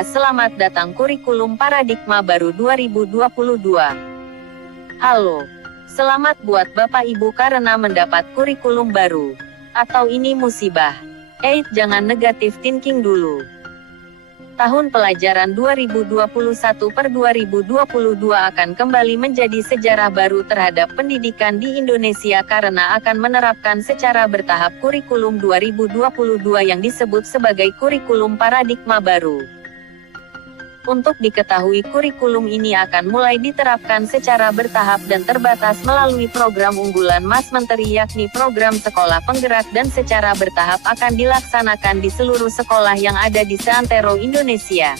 Selamat datang kurikulum paradigma baru 2022. Halo. Selamat buat Bapak Ibu karena mendapat kurikulum baru. Atau ini musibah. Jangan negatif thinking dulu. Tahun pelajaran 2021/2022 akan kembali menjadi sejarah baru terhadap pendidikan di Indonesia karena akan menerapkan secara bertahap kurikulum 2022 yang disebut sebagai kurikulum paradigma baru. Untuk diketahui kurikulum ini akan mulai diterapkan secara bertahap dan terbatas melalui program unggulan Mas Menteri yakni program sekolah penggerak dan secara bertahap akan dilaksanakan di seluruh sekolah yang ada di seantero Indonesia.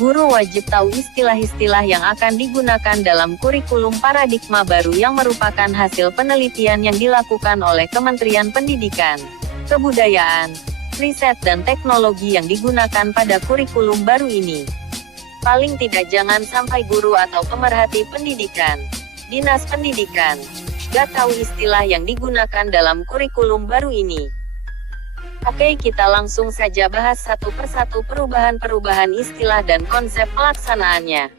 Guru wajib tahu istilah-istilah yang akan digunakan dalam kurikulum paradigma baru yang merupakan hasil penelitian yang dilakukan oleh Kementerian Pendidikan, Kebudayaan, Riset dan Teknologi yang digunakan pada kurikulum baru ini. Paling tidak jangan sampai guru atau pemerhati pendidikan, dinas pendidikan, gak tahu istilah yang digunakan dalam kurikulum baru ini. Oke, kita langsung saja bahas satu persatu perubahan-perubahan istilah dan konsep pelaksanaannya.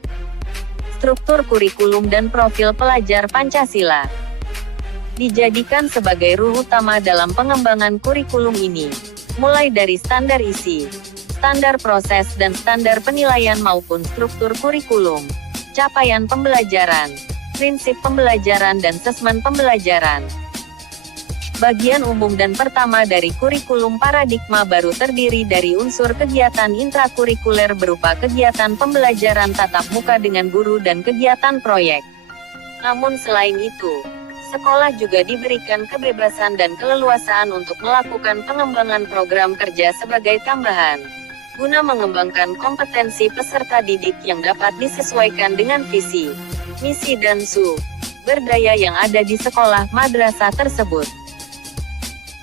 Struktur kurikulum dan profil pelajar Pancasila dijadikan sebagai ruh utama dalam pengembangan kurikulum ini. Mulai dari standar isi, standar proses dan standar penilaian maupun struktur kurikulum, capaian pembelajaran, prinsip pembelajaran dan asesmen pembelajaran. Bagian umum dan pertama dari kurikulum paradigma baru terdiri dari unsur kegiatan intrakurikuler berupa kegiatan pembelajaran tatap muka dengan guru dan kegiatan proyek. Namun selain itu, sekolah juga diberikan kebebasan dan keleluasaan untuk melakukan pengembangan program kerja sebagai tambahan, guna mengembangkan kompetensi peserta didik yang dapat disesuaikan dengan visi, misi dan sumber daya yang ada di sekolah madrasah tersebut.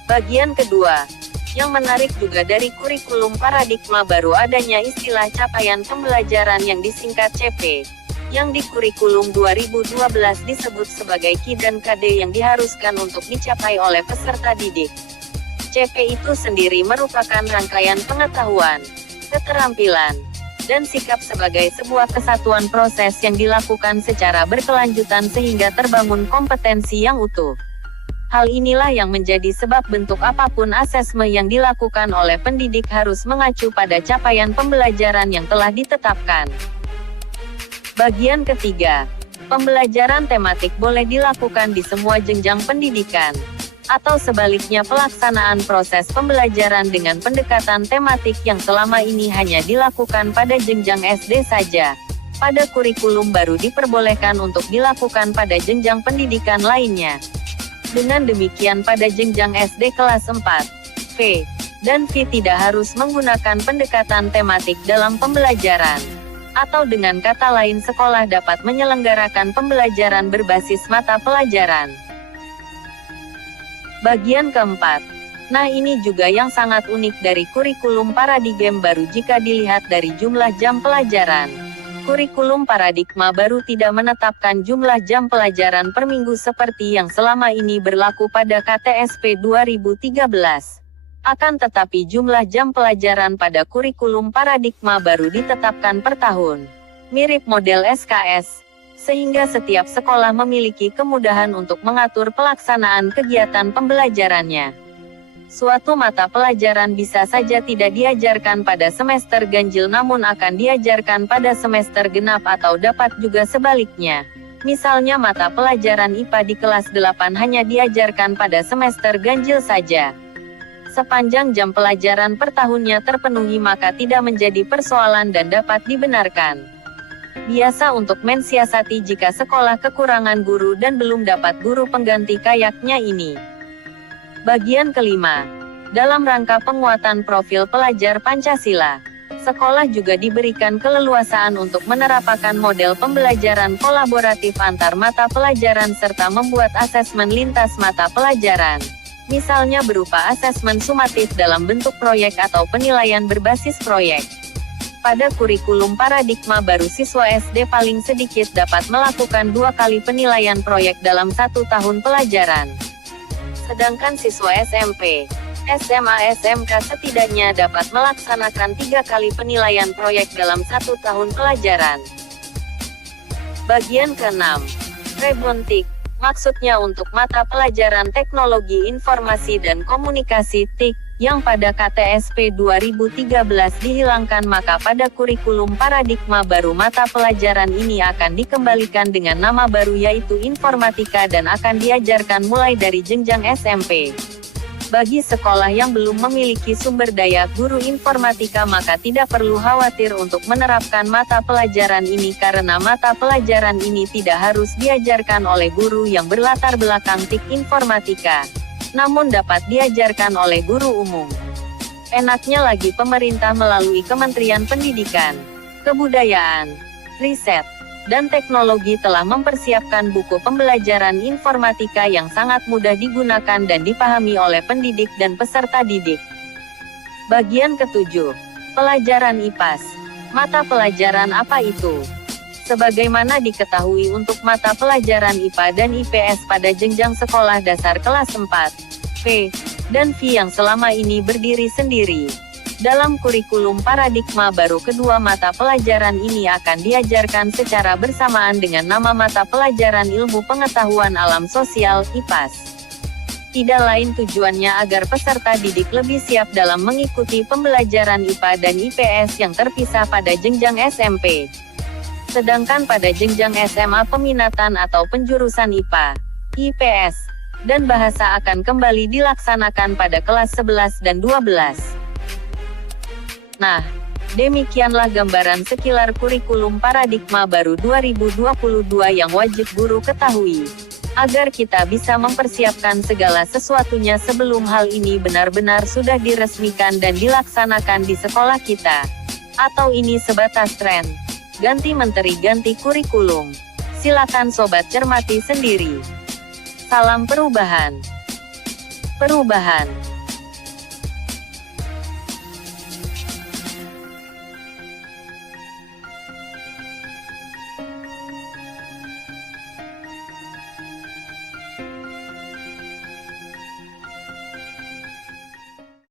Bagian kedua, yang menarik juga dari kurikulum paradigma baru adanya istilah capaian pembelajaran yang disingkat CP. Yang di kurikulum 2012 disebut sebagai KI dan KD yang diharuskan untuk dicapai oleh peserta didik. CP itu sendiri merupakan rangkaian pengetahuan, keterampilan, dan sikap sebagai sebuah kesatuan proses yang dilakukan secara berkelanjutan sehingga terbangun kompetensi yang utuh. Hal inilah yang menjadi sebab bentuk apapun asesmen yang dilakukan oleh pendidik harus mengacu pada capaian pembelajaran yang telah ditetapkan. Bagian ketiga, pembelajaran tematik boleh dilakukan di semua jenjang pendidikan, atau sebaliknya pelaksanaan proses pembelajaran dengan pendekatan tematik yang selama ini hanya dilakukan pada jenjang SD saja. Pada kurikulum baru diperbolehkan untuk dilakukan pada jenjang pendidikan lainnya. Dengan demikian pada jenjang SD kelas 4, V, dan V tidak harus menggunakan pendekatan tematik dalam pembelajaran. Atau dengan kata lain sekolah dapat menyelenggarakan pembelajaran berbasis mata pelajaran. Bagian keempat. Nah ini juga yang sangat unik dari kurikulum paradigma baru jika dilihat dari jumlah jam pelajaran. Kurikulum paradigma baru tidak menetapkan jumlah jam pelajaran per minggu seperti yang selama ini berlaku pada KTSP 2013. Akan tetapi jumlah jam pelajaran pada kurikulum paradigma baru ditetapkan per tahun. Mirip model SKS, sehingga setiap sekolah memiliki kemudahan untuk mengatur pelaksanaan kegiatan pembelajarannya. Suatu mata pelajaran bisa saja tidak diajarkan pada semester ganjil namun akan diajarkan pada semester genap atau dapat juga sebaliknya. Misalnya mata pelajaran IPA di kelas 8 hanya diajarkan pada semester ganjil saja. Sepanjang jam pelajaran per tahunnya terpenuhi maka tidak menjadi persoalan dan dapat dibenarkan. Biasa untuk mensiasati jika sekolah kekurangan guru dan belum dapat guru pengganti kayaknya ini. Bagian kelima. Dalam rangka penguatan profil pelajar Pancasila, sekolah juga diberikan keleluasaan untuk menerapkan model pembelajaran kolaboratif antar mata pelajaran serta membuat asesmen lintas mata pelajaran. Misalnya berupa asesmen sumatif dalam bentuk proyek atau penilaian berbasis proyek. Pada kurikulum paradigma baru siswa SD paling sedikit dapat melakukan 2 kali penilaian proyek dalam 1 tahun pelajaran. Sedangkan siswa SMP, SMA-SMK setidaknya dapat melaksanakan 3 kali penilaian proyek dalam 1 tahun pelajaran. Bagian ke-6. Rebontik. Maksudnya untuk mata pelajaran Teknologi Informasi dan Komunikasi (TIK), yang pada KTSP 2013 dihilangkan, maka pada kurikulum paradigma baru mata pelajaran ini akan dikembalikan dengan nama baru yaitu Informatika dan akan diajarkan mulai dari jenjang SMP. Bagi sekolah yang belum memiliki sumber daya guru informatika maka tidak perlu khawatir untuk menerapkan mata pelajaran ini karena mata pelajaran ini tidak harus diajarkan oleh guru yang berlatar belakang TIK informatika, namun dapat diajarkan oleh guru umum. Enaknya lagi pemerintah melalui Kementerian Pendidikan, Kebudayaan, Riset, dan Teknologi telah mempersiapkan buku pembelajaran informatika yang sangat mudah digunakan dan dipahami oleh pendidik dan peserta didik. Bagian ke-7. Pelajaran IPAS. Mata pelajaran apa itu? Sebagaimana diketahui untuk mata pelajaran IPA dan IPS pada jenjang sekolah dasar kelas 4, P, dan V yang selama ini berdiri sendiri. Dalam kurikulum paradigma baru kedua mata pelajaran ini akan diajarkan secara bersamaan dengan nama mata pelajaran Ilmu Pengetahuan Alam Sosial, IPAS. Tidak lain tujuannya agar peserta didik lebih siap dalam mengikuti pembelajaran IPA dan IPS yang terpisah pada jenjang SMP. Sedangkan pada jenjang SMA peminatan atau penjurusan IPA, IPS, dan bahasa akan kembali dilaksanakan pada kelas 11 dan 12. Nah, demikianlah gambaran sekilar kurikulum paradigma baru 2022 yang wajib guru ketahui, agar kita bisa mempersiapkan segala sesuatunya sebelum hal ini benar-benar sudah diresmikan dan dilaksanakan di sekolah kita. Atau ini sebatas tren, ganti menteri ganti kurikulum. Silakan sobat cermati sendiri. Salam perubahan. Perubahan.